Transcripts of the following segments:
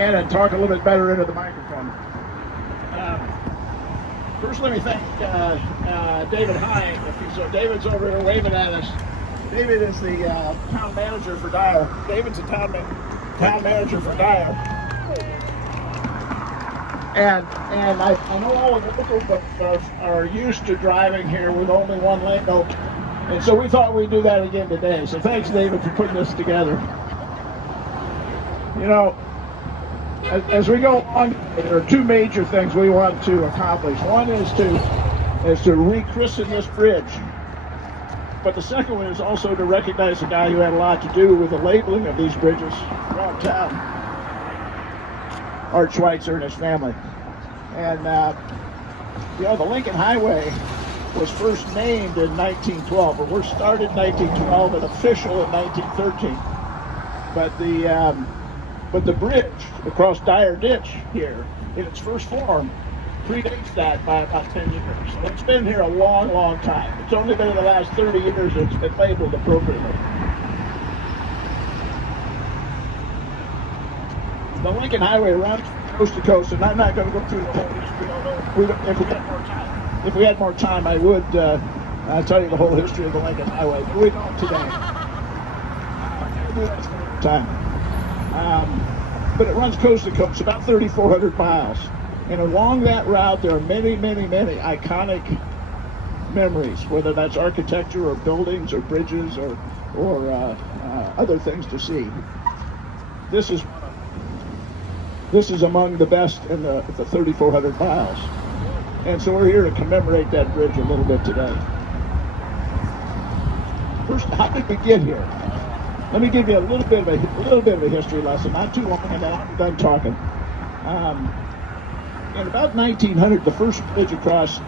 and talk a little bit better into the microphone. First, let me thank David Hine. So David's over here waving at us. David is the town manager for Dyer. David's the town manager for Dyer. And I know all of the local folks are used to driving here with only one lane open. And so we thought we'd do that again today. So thanks, David, for putting this together. You know, as we go on, there are two major things we want to accomplish. One is to rechristen this bridge. But the second one is also to recognize the guy who had a lot to do with the labeling of these bridges around town, Art Schweitzer and his family. And you know, the Lincoln Highway was first named in 1912, or was started in 1912 and official in 1913. But the bridge across Dyer Ditch here, in its first form, predates that by about 10 years. So it's been here a long, long time. It's only been in the last 30 years it's been labeled appropriately. The Lincoln Highway runs from coast to coast, and I'm not going to go through the whole history. If we had more time, I would tell you the whole history of the Lincoln Highway, but we don't today. But it runs coast to coast, about 3,400 miles. And along that route, there are many, many, many iconic memories, whether that's architecture or buildings or bridges or other things to see. This is among the best in the 3,400 miles. And so we're here to commemorate that bridge a little bit today. First, how did we get here? Let me give you a little bit of a history lesson, not too long, and then I'm done talking. In about 1900, the first bridge across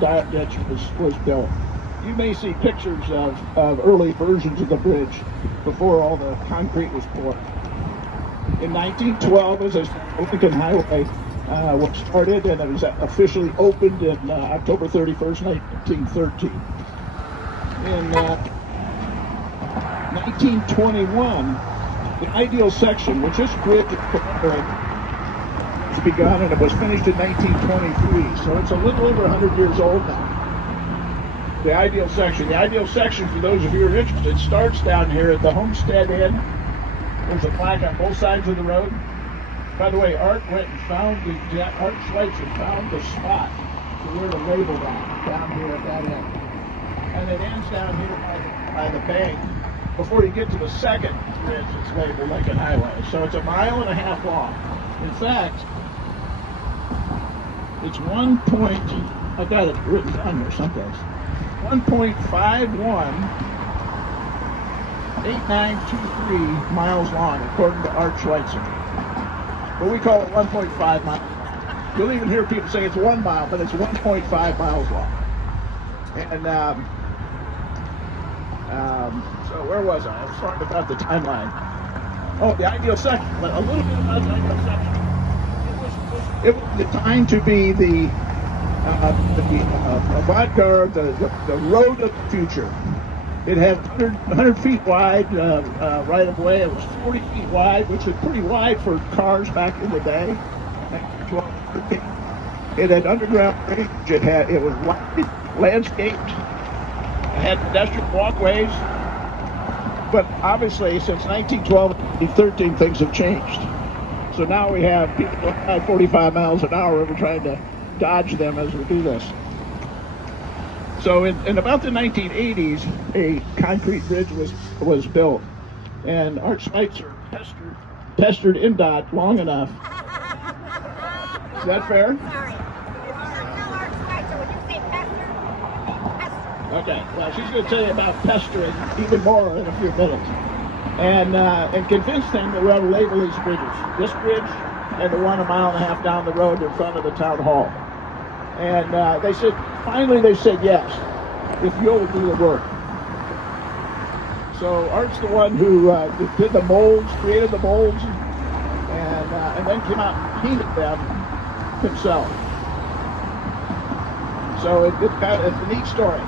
Dyer Ditch was built. You may see pictures of early versions of the bridge before all the concrete was poured. In 1912, as the Lincoln Highway was started, and it was officially opened in October 31st, 1913. In 1921, the ideal section, which this bridge was begun, and it was finished in 1923, so it's a little over 100 years old now. The ideal section, for those of you who are interested, starts down here at the Homestead Inn. There's a plaque on both sides of the road. By the way, Art went and found Art Schweitzer found the spot to where to label that, down here at that end. And it ends down here by the bank. Before you get to the second bridge, it's labeled Lincoln Highway. So it's 1.5 miles long. In fact, it's I've got it written down here someplace, 1.518923 miles long, according to Art Schweitzer. But we call it 1.5 miles. You'll even hear people say it's 1 mile, but it's 1.5 miles long. And so where was I? I was talking about the timeline. Oh, the ideal section. A little bit about the ideal section. It was designed to be the avant-garde, the road of the future. It had 100 feet wide right of way. It was 40 feet wide, which was pretty wide for cars back in the day. It had underground drainage. It was wide, landscaped. It had pedestrian walkways. But obviously, since 1912 and 1913, things have changed. So now we have people going at 45 miles an hour, and we're trying to dodge them as we do this. So in about the 1980s, a concrete bridge was built, and Art Schweitzer pestered INDOT long enough. Is that fair? Okay, well, she's going to tell you about pestering even more in a few minutes. And convinced them that we ought to label these bridges. This bridge and the one 1.5 miles down the road in front of the town hall. And finally they said yes, if you'll do the work. So Art's the one who did the molds, created the molds, and then came out and painted them himself. So it's a neat story.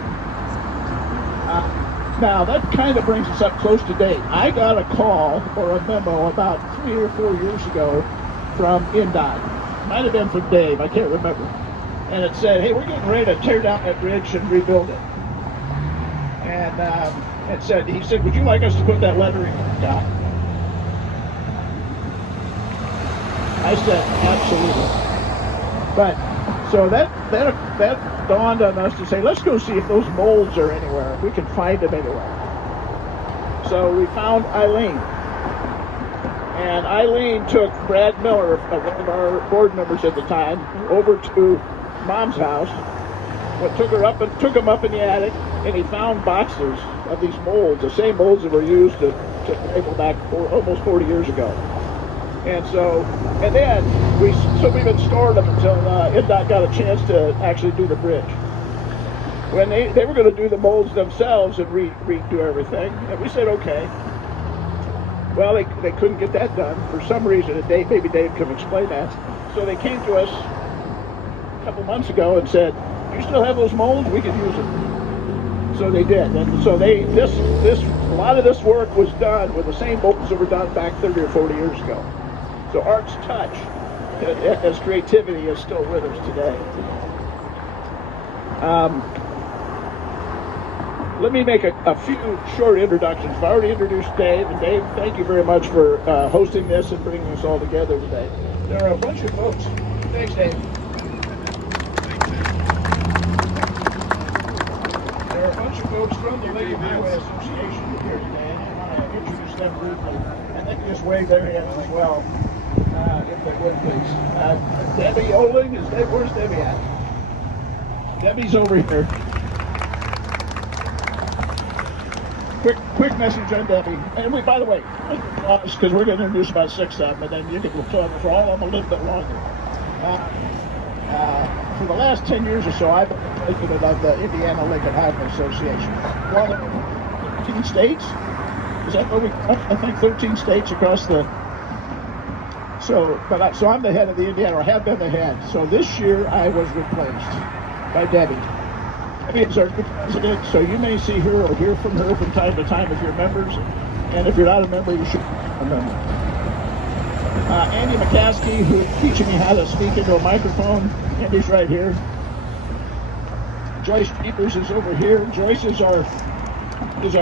Now, that kind of brings us up close to date. I got a call or a memo about 3 or 4 years ago from INDOT. Might have been from Dave, I can't remember. And it said, hey, we're getting ready to tear down that bridge and rebuild it. And he said, would you like us to put that lettering on the dock? I said, absolutely. But, so that dawned on us to say, let's go see if those molds are anywhere, if we can find them anywhere. So we found Eileen. And Eileen took Brad Miller, one of our board members at the time, over to Mom's house. Took him up in the attic, and he found boxes of these molds, the same molds that were used to label back almost 40 years ago. And then we've been storing them until INDOT got a chance to actually do the bridge. When they were going to do the molds themselves and redo everything, and we said, okay. Well, they couldn't get that done for some reason, and maybe Dave can explain that. So they came to us a couple months ago and said, you still have those molds? We could use them. So they did. And so a lot of this work was done with the same molds that were done back 30 or 40 years ago. So art's touch, as creativity, is still with us today. Let me make a few short introductions. I've already introduced Dave, and Dave, thank you very much for hosting this and bringing us all together today. There are a bunch of folks. Thanks, Dave. There are a bunch of folks from the LHA Highway Association here today, and I want to introduce them briefly. And they can just wave their hands as well, if they would, please. Debbie Oling, where's Debbie at? Debbie's over here. Quick message on Debbie. And by the way, because we're going to introduce about 6 of them, and then you can talk for all of them a little bit longer. For the last 10 years or so, I've been president of the Indiana Lincoln Highway Association. One of 13 states. Is that where we are? I think 13 states across the. So I'm the head of the Indiana, or have been the head. So this year I was replaced by Debbie. Debbie is our president, so you may see her or hear from her from time to time if you're members, and if you're not a member, you should be a member. Andy McCaskey, who is teaching me how to speak into a microphone. Andy's right here. Joyce Peters is over here. Joyce is our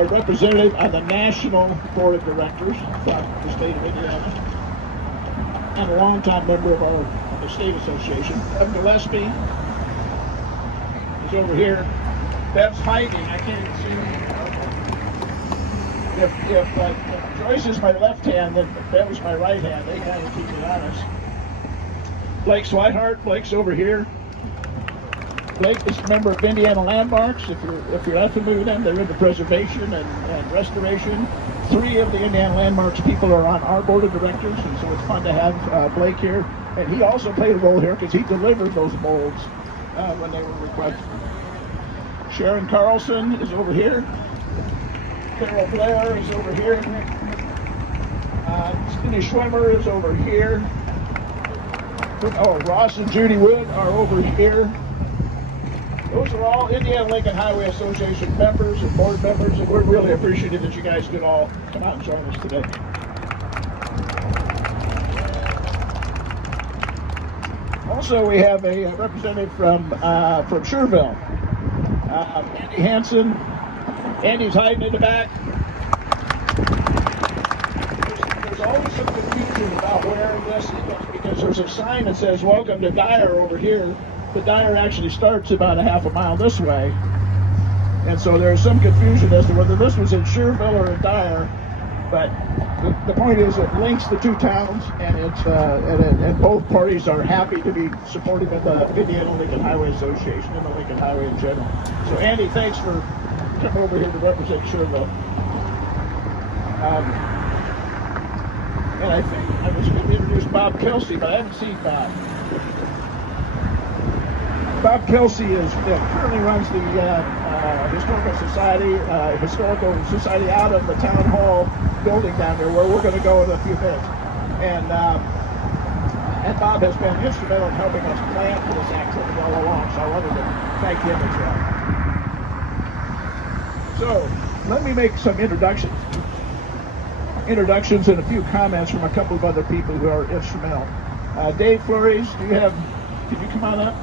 representative on the National Board of Directors from the state of Indiana, and a longtime member of the state association. Bev Gillespie is over here. Bev's hiding. I can't even see her. If Joyce is my left hand, then Bev is my right hand. They kind of keep me honest. Blake Swihart. Blake's over here. Blake is a member of Indiana Landmarks. If you're not familiar with them, they're into preservation and restoration. 3 of the Indiana Landmarks people are on our board of directors, and so it's fun to have Blake here. And he also played a role here because he delivered those molds when they were requested. Sharon Carlson is over here. Carol Blair is over here. Cindy Schwimmer is over here. Oh, Ross and Judy Wood are over here. Those are all Indiana Lincoln Highway Association members and board members, and we're really appreciative that you guys could all come out and join us today. Also, we have a representative from Sherville, Andy Hansen. Andy's hiding in the back. There's always some confusion about where this is, because there's a sign that says "Welcome to Dyer" over here. The Dyer actually starts about a half a mile this way, and so there's some confusion as to whether this was in Sherville or in Dyer. But the point is, it links the 2 towns, and and both parties are happy to be supportive of the Indiana Lincoln Highway Association and the Lincoln Highway in general. So Andy, thanks for coming over here to represent Sherville. And I think I was going to introduce Bob Kelsey, but I haven't seen Bob. Bob Kelsey currently runs the Historical Society out of the town hall building down there, where we're going to go in a few minutes. And Bob has been instrumental in helping us plan for this activity all along, so I wanted to thank him as well. So, let me make some introductions and a few comments from a couple of other people who are instrumental. Dave Flores, can you come on up?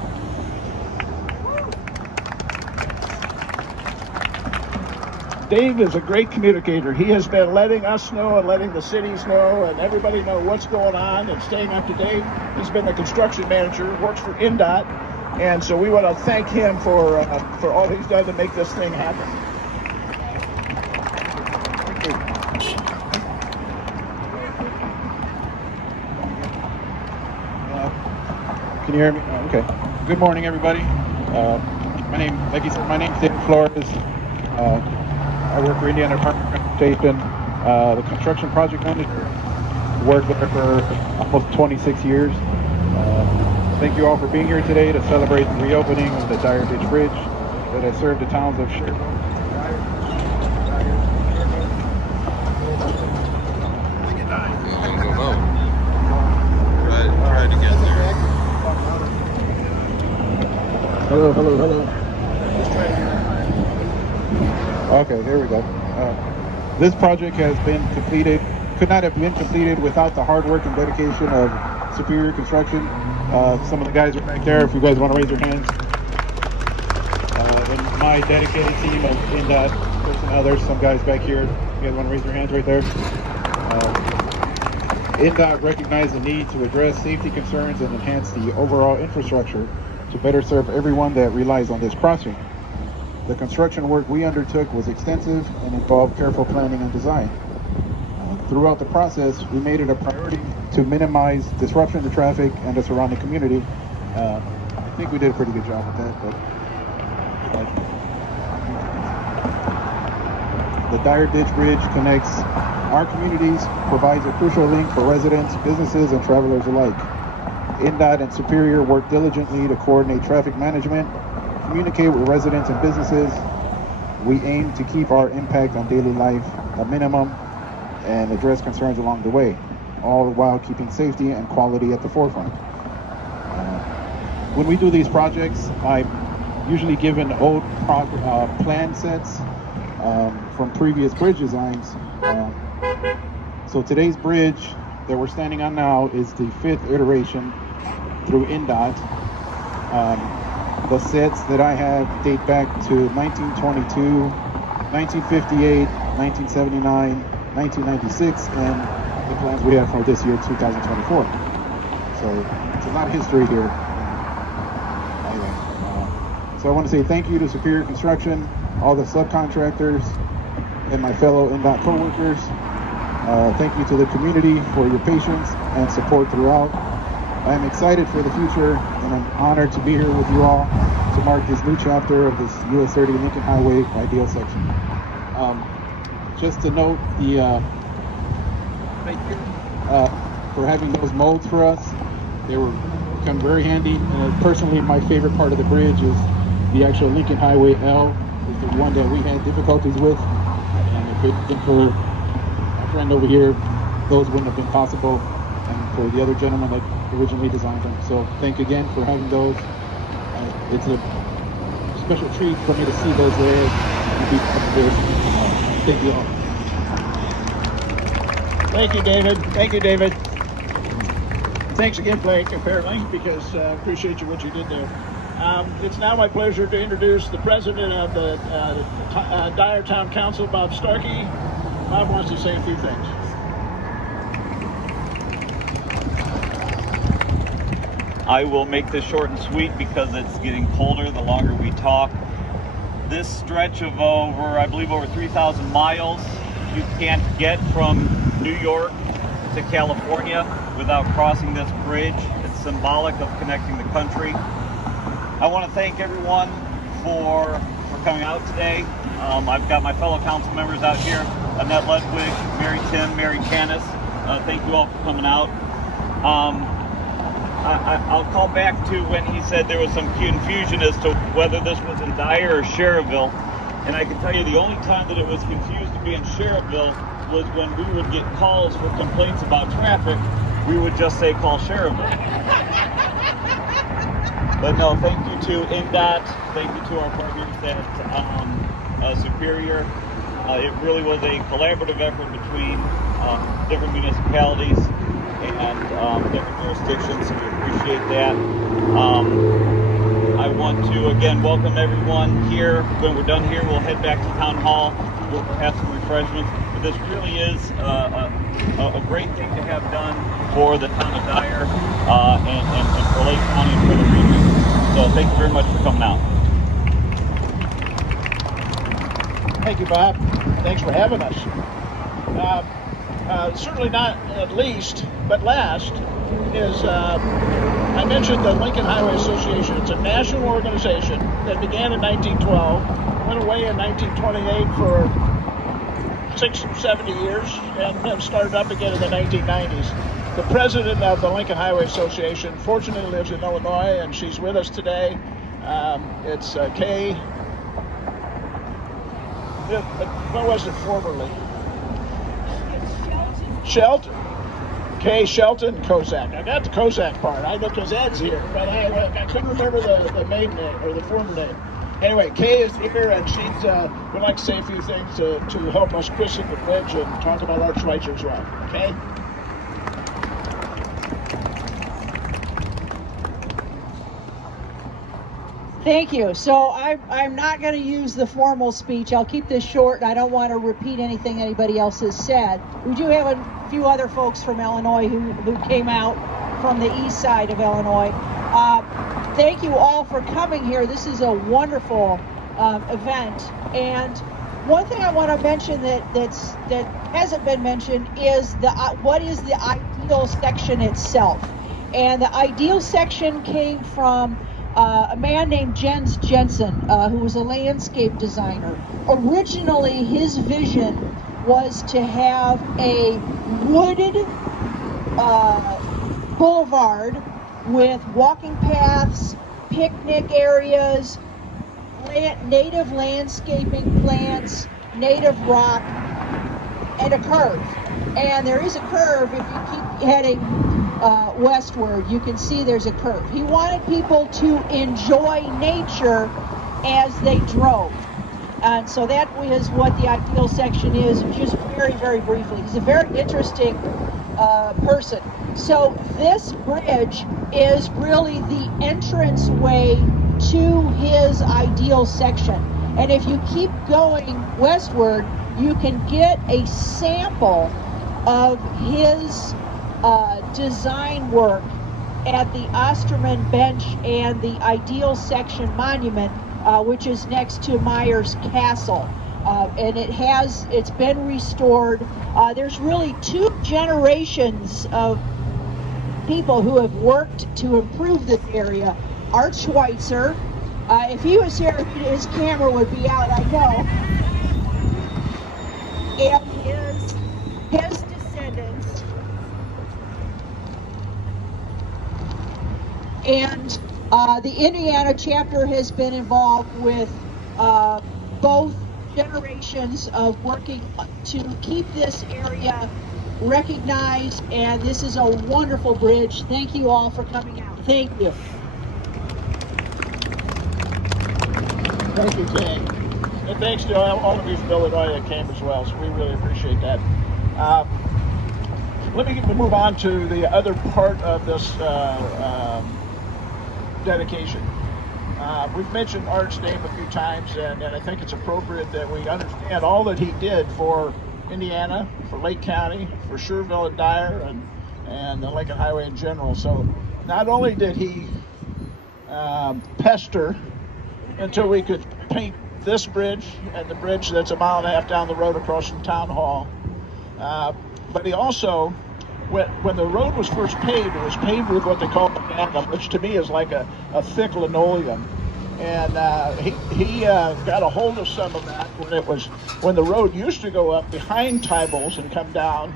Dave is a great communicator. He has been letting us know and letting the cities know and everybody know what's going on and staying up to date. He's been the construction manager, works for INDOT, and so we want to thank him for all he's done to make this thing happen. Can you hear me? Okay. Good morning, everybody. Like you said, my name is Dyer Flores. I work for Indiana Chapter of LHA, the construction project manager. Worked there for almost 26 years. Thank you all for being here today to celebrate the reopening of the Dyer Ditch Bridge that has served the towns of Sherville. Try to get there. Hello. Okay, here we go. This project has been completed, could not have been completed without the hard work and dedication of Superior Construction. Some of the guys are back there, if you guys want to raise your hands. And my dedicated team of INDOT personnel, there's some guys back here. You guys want to raise your hands right there? INDOT recognized the need to address safety concerns and enhance the overall infrastructure to better serve everyone that relies on this crossing. The construction work we undertook was extensive and involved careful planning and design. Throughout the process, we made it a priority to minimize disruption to traffic and the surrounding community. I think we did a pretty good job with that. The Dyer Ditch Bridge connects our communities, provides a crucial link for residents, businesses, and travelers alike. INDOT and Superior work diligently to coordinate traffic management, communicate with residents and businesses. We aim to keep our impact on daily life a minimum and address concerns along the way, all while keeping safety and quality at the forefront. When we do these projects, I'm usually given old plan sets from previous bridge designs. So today's bridge that we're standing on now is the 5th iteration through INDOT. The sets that I have date back to 1922, 1958, 1979, 1996, and the plans we have for this year, 2024. So it's a lot of history here. Anyway, so I want to say thank you to Superior Construction, all the subcontractors, and my fellow INDOT co-workers. Thank you to the community for your patience and support throughout. I'm excited for the future, and I'm honored to be here with you all to mark this new chapter of this US 30 Lincoln Highway ideal section. Just to note, thank you for having those molds for us. They were become very handy. And personally, my favorite part of the bridge is the actual Lincoln Highway L, is the one that we had difficulties with. And if it been for my friend over here, those wouldn't have been possible. And for the other gentleman that originally designed them. So thank you again for having those. It's a special treat for me to see those there and be part of this. Thank you all. Thank you, David. Thank you, David. Thanks again, Blake, apparently, because I appreciate what you did there. It's now my pleasure to introduce the president of the Dyer Town Council, Bob Starkey. Bob wants to say a few things. I will make this short and sweet because it's getting colder the longer we talk. This stretch of I believe over 3,000 miles, you can't get from New York to California without crossing this bridge. It's symbolic of connecting the country. I want to thank everyone for coming out today. I've got my fellow council members out here, Annette Ludwig, Mary Tim, Mary Canis. Thank you all for coming out. I'll call back to when he said there was some confusion as to whether this was in Dyer or Sherrville. And I can tell you the only time that it was confused to be in Sherrville was when we would get calls for complaints about traffic. We would just say call Sherrville. But no, thank you to INDOT, thank you to our partners at Superior. It really was a collaborative effort between different municipalities and different jurisdictions, so we appreciate that. I want to again welcome everyone here. When we're done here, we'll head back to Town Hall. We'll have some refreshments. But this really is a great thing to have done for the town of Dyer and for Lake County and for the region. So thank you very much for coming out. Thank you, Bob. Thanks for having us. Certainly not least, but last, is I mentioned the Lincoln Highway Association. It's a national organization that began in 1912, went away in 1928 for 70 years, and then started up again in the 1990s. The president of the Lincoln Highway Association fortunately lives in Illinois, and she's with us today. It's Kay. What was it formerly? Shelton. Kay Shelton Kozak. I got the Kozak part. I know because Ed's here, but I couldn't remember the maiden name or the former name. Anyway, Kay is here, and she's would like to say a few things to help us christen the bridge and talk about Art Schweitzer's run. Okay. Thank you. So I'm not going to use the formal speech. I'll keep this short, and I don't want to repeat anything anybody else has said. We do have a few other folks from Illinois who came out from the east side of Illinois. Thank you all for coming here. This is a wonderful event. And one thing I want to mention that hasn't been mentioned is what is the ideal section itself. And the ideal section came from a man named Jens Jensen, who was a landscape designer. Originally, his vision was to have a wooded boulevard with walking paths, picnic areas, native landscaping plants, native rock, and a curve. And there is a curve if you keep heading westward. You can see there's a curve. He wanted people to enjoy nature as they drove. And so that was what the ideal section is, just very, very briefly. He's a very interesting person. So this bridge is really the entrance way to his ideal section. And if you keep going westward, you can get a sample of his design work at the Osterman Bench and the Ideal Section Monument, which is next to Myers Castle. And it's been restored. There's really two generations of people who have worked to improve this area. Art Schweitzer, if he was here, his camera would be out, I know. And his descendants. And the Indiana chapter has been involved with both generations of working to keep this area recognized, and this is a wonderful bridge. Thank you all for coming out. Thank you. Thank you, Kay. And thanks to all of you from Illinois that came as well, so we really appreciate that. Let me move on to the other part of this dedication. We've mentioned Art's name a few times, and I think it's appropriate that we understand all that he did for Indiana, for Lake County, for Schererville and Dyer, and the Lincoln Highway in general. So not only did he pester until we could paint this bridge and the bridge that's a mile and a half down the road across from Town Hall, but he also, when the road was first paved, it was paved with what they call macadam, which to me is like a thick linoleum. And he got a hold of some of that when the road used to go up behind Tybals and come down.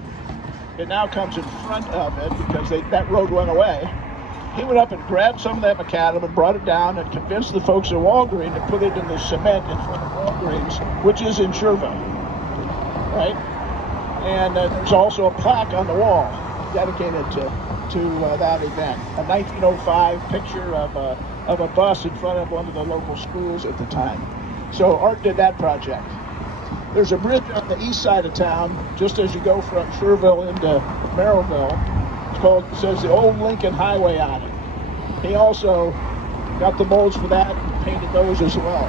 It now comes in front of it because that road went away. He went up and grabbed some of that macadam and brought it down and convinced the folks at Walgreens to put it in the cement in front of Walgreens, which is in Schererville, right? And there's also a plaque on the wall dedicated to that event. A 1905 picture of a bus in front of one of the local schools at the time. So Art did that project. There's a bridge on the east side of town, just as you go from Sherville into Merrillville. It says the Old Lincoln Highway on it. He also got the molds for that and painted those as well.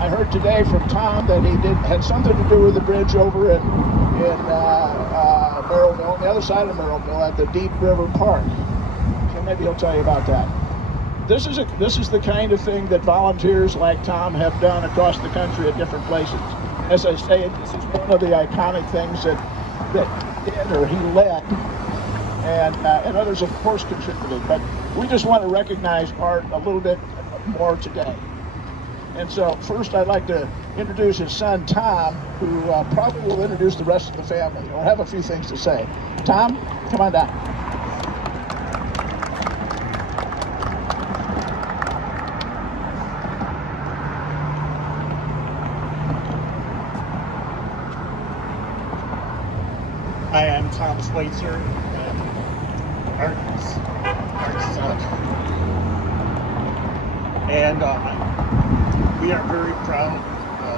I heard today from Tom that he had something to do with the bridge over in Merrillville, on the other side of Merrillville, at the Deep River Park. So maybe he'll tell you about that. This is the kind of thing that volunteers like Tom have done across the country at different places. As I say, this is one of the iconic things that he did or he led, and others of course contributed. But we just want to recognize Art a little bit more today. And so first I'd like to introduce his son Tom, who probably will introduce the rest of the family. We'll have a few things to say. Tom, come on down. Hi, I'm Tom Schweitzer, Art's son. And we are very proud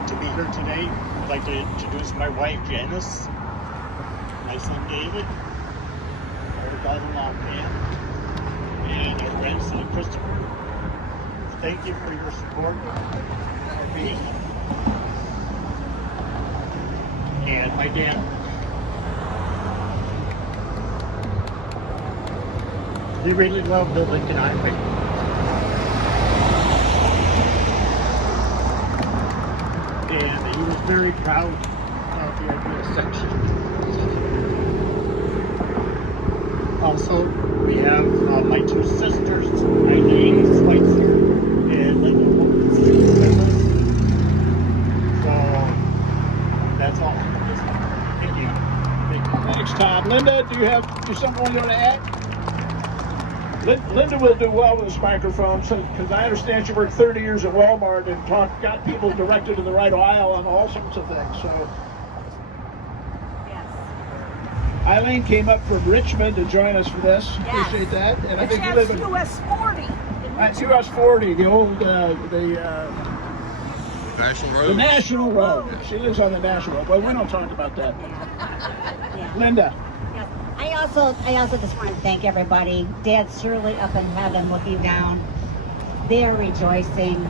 to be here today. I'd like to introduce my wife, Janice, my son, David, our daughter-in-law, Pam, and our grandson, Christopher. Thank you for your support of our being. And my dad. He really loved the Lincoln Highway. And he was very proud of the idea section. Also, we have my two sisters, Eileen Schweitzer and Linda with us. So, that's all. Thank you. Thanks, Tom. Linda, do you have something you want to add? Linda will do well with this microphone, because I understand she worked 30 years at Walmart and got people directed to the right aisle on all sorts of things. So, yes. Eileen came up from Richmond to join us for this. Yes. Appreciate that. And I Which think you has live in US 40. US 40, the old National Road. the National Road. She lives on the National Road. Well, we don't talk about that. Yeah. Linda. Yes. I also just want to thank everybody. Dad's surely up in heaven looking down. They're rejoicing.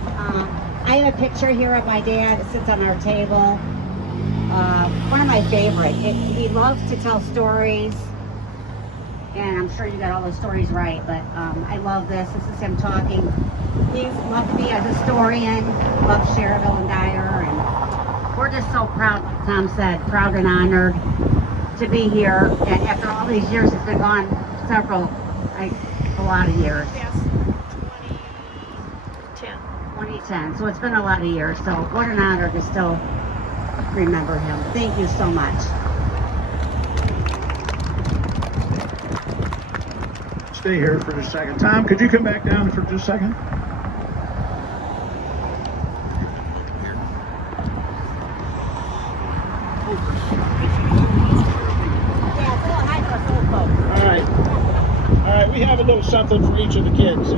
I have a picture here of my dad. It sits on our table. One of my favorite. He loves to tell stories. And I'm sure you got all the stories right, but I love this. This is him talking. He's loved to be a historian, loves Sherville and Dyer, and we're just so proud, like Tom said, proud and honored to be here. And after all these years, it's been gone a lot of years. Yes, 2010. 2010, so it's been a lot of years. So what an honor to still remember him. Thank you so much. Stay here for just a second. Tom, could you come back down for just a second? All right, we have a little something for each of the kids.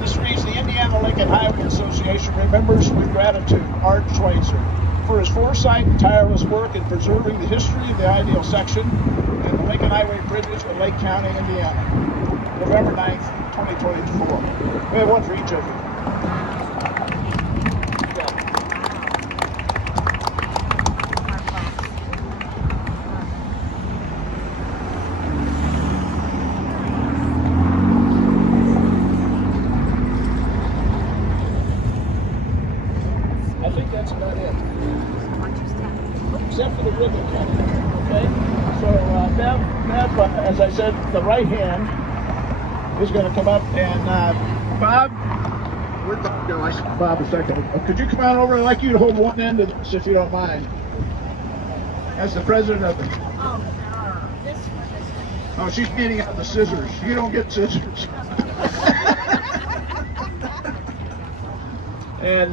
This reads, the Indiana Lincoln Highway Association remembers with gratitude Art Schweitzer for his foresight and tireless work in preserving the history of the ideal section and the Lincoln Highway bridges in Lake County, Indiana. November 9th, 2024. We have one for each of you. I think that's about it. Except for the ribbon cutting. Okay? So, Bev, as I said, the right hand is going to come up, and Bob, where'd Bob go? I saw Bob a second. Could you come on over? I'd like you to hold one end of this, if you don't mind. As the president of the... Oh, this one is... Oh, she's handing out the scissors. You don't get scissors. And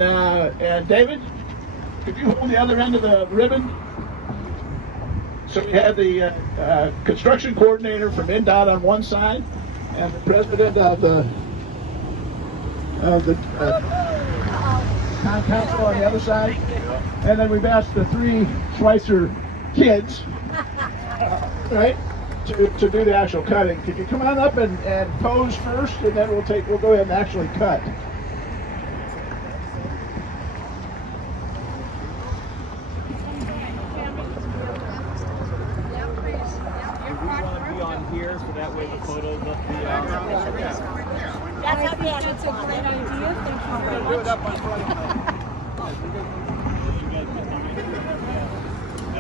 David, could you hold the other end of the ribbon? So we have the construction coordinator from INDOT on one side, and the president of the town council on the other side. And then we've asked the 3 Schweitzer kids, right, to do the actual cutting. Could you come on up and pose first, and then we'll go ahead and actually cut. Here, so that way the photos of the That's a great idea.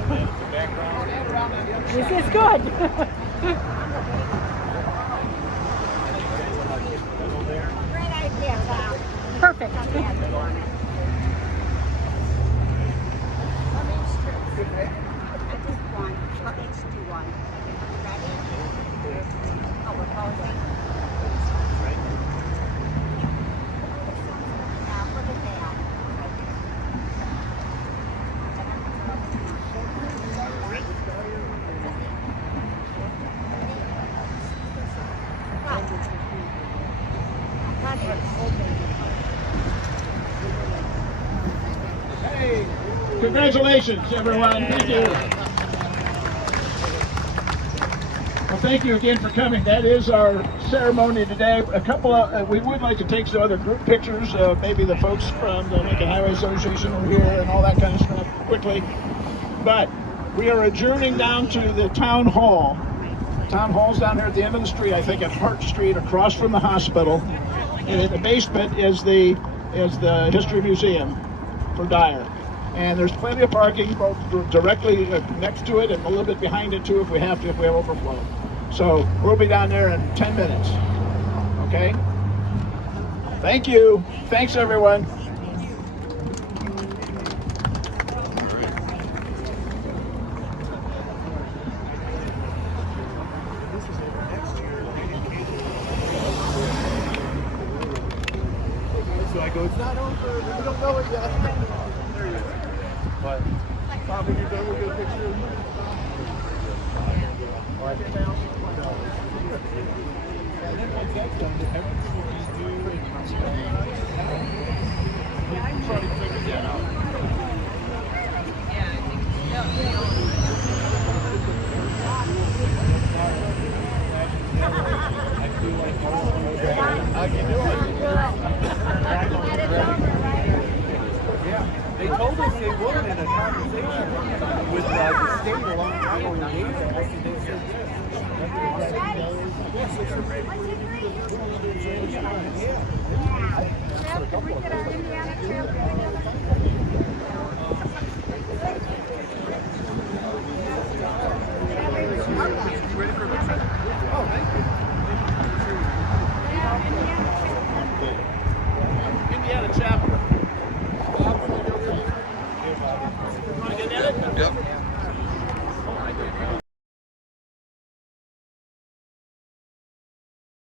Thank you very much. This is good. Great idea, Tom. Perfect. Let's do one. Ready? Oh, we're posing. Now, look at that. Hey, congratulations, everyone. Thank you. Well, thank you again for coming. That is our ceremony today. A couple of, we would like to take some other group pictures. Maybe the folks from the Lincoln Highway Association were here and all that kind of stuff quickly. But we are adjourning down to the town hall. Town hall's down here at the end of the street, I think at Hart Street, across from the hospital. And in the basement is the History Museum for Dyer. And there's plenty of parking both directly next to it and a little bit behind it too if we have overflow. So we'll be down there in 10 minutes. Okay? Thank you. Thanks, everyone. So I go, it's not over. We don't know it yet. There you go. But Bob, when you're done, we'll get a picture of you. All right. And then once that's done, everything will be due and try to figure that out. I feel like how you doing? Yeah, they told us they would in a conversation with the state a long time ago. They said Can we get our Indiana Chapter?